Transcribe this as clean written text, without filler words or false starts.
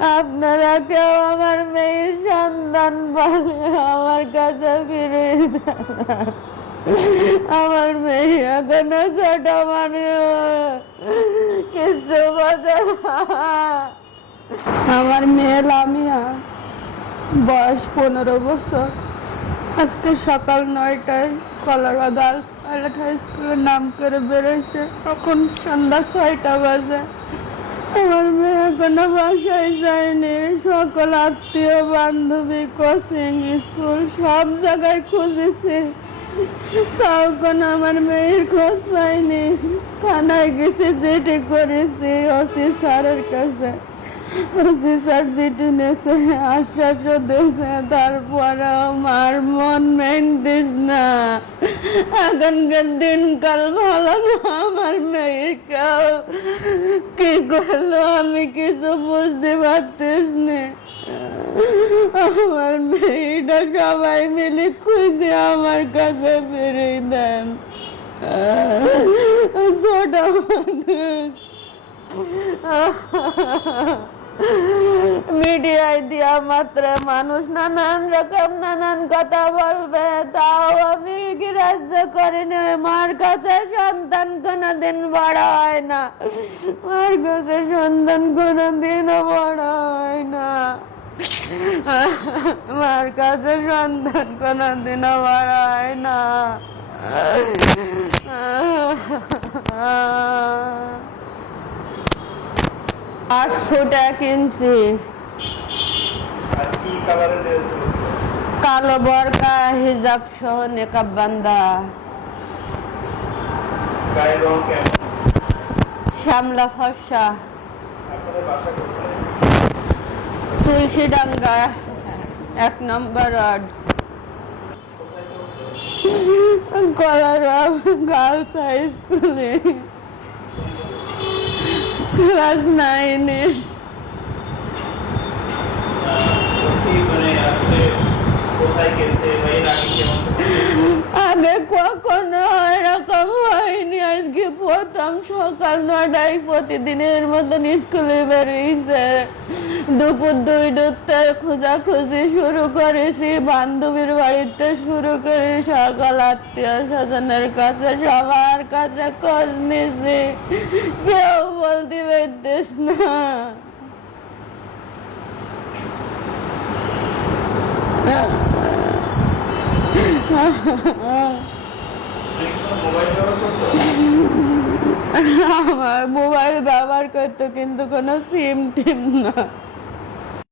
আপনারা কেউ আমার মেয়ের সন্তান বলে আমার কাছে ফিরে দেন। আমার মেয়ে এখনো ছোট মানুষ, কিছু বোঝে না। আমার মেয়ে লামিয়া, বয়স 15 বছর। আজকে সকাল 9টায় কলারবা গার্লস পাইলট হাই স্কুলের নাম করে বেরোইছে, তখন সন্ধ্যা 6টা বাজে। আমার মেয়ে এখনো বাসায় যায়নি। সকল আত্মীয় বান্ধবী, কোচিং স্কুল সব জায়গায় খুঁজেছি, তাও কোনো আমার মেয়ের খোঁজ পাইনি। থানায় গেছি, চিঠি করেছি ওসি স্যারের কাছে। ওসি স্যার চিঠি নিয়েছে, আশ্বাসও দিয়েছে, তারপরেও মার মন মেনতিস না। এখনকার দিনকাল ভালো না, আমার মেয়েকেও কি করলো আমি কিছু বুঝতে পারতেস না। আমার মেয়েটা সবাই মিলে খুঁজে আমার কাছে ফিরে দেন। ছোট মিডিয়ায় দিয়া মাত্র মানুষ নানান রকম নানান কথা বলবে, তাও আমি গ্রাহ্য করিনি। মার কাছে সন্তান কোনোদিন বড় হয় না, মার কাছে সন্তান কোনোদিনও বড় হয় না। মার কাছে সন্তান কোনোদিনও বড় হয় না। 8 ফুট 1 ইঞ্চি, কালো বরকা, হিজাব সহ নেকাব বান্ধা। শ্যামলা ফর্সা, তুলসীডাঙ্গা 1 নম্বর ওয়ার্ড। কলারবা গার্লস হাই স্কুলে ক্লাস 9-এ। আগে কখনো এরকম হয়নি, আজকে প্রথম। সকাল 9টায় প্রতিদিনের মতন স্কুলে বেরিয়েছে। দুপুর 2টা খোঁজাখুঁজি শুরু করেছি, বান্ধবীর বাড়িতে শুরু করে সকাল আত্মীয় স্বজনের কাছে, সবার কাছে খোঁজ নিয়েছি, কেউ বলতে পারতেস না। আমার মোবাইল ব্যবহার করতো, কিন্তু কোনো সিম টিম না।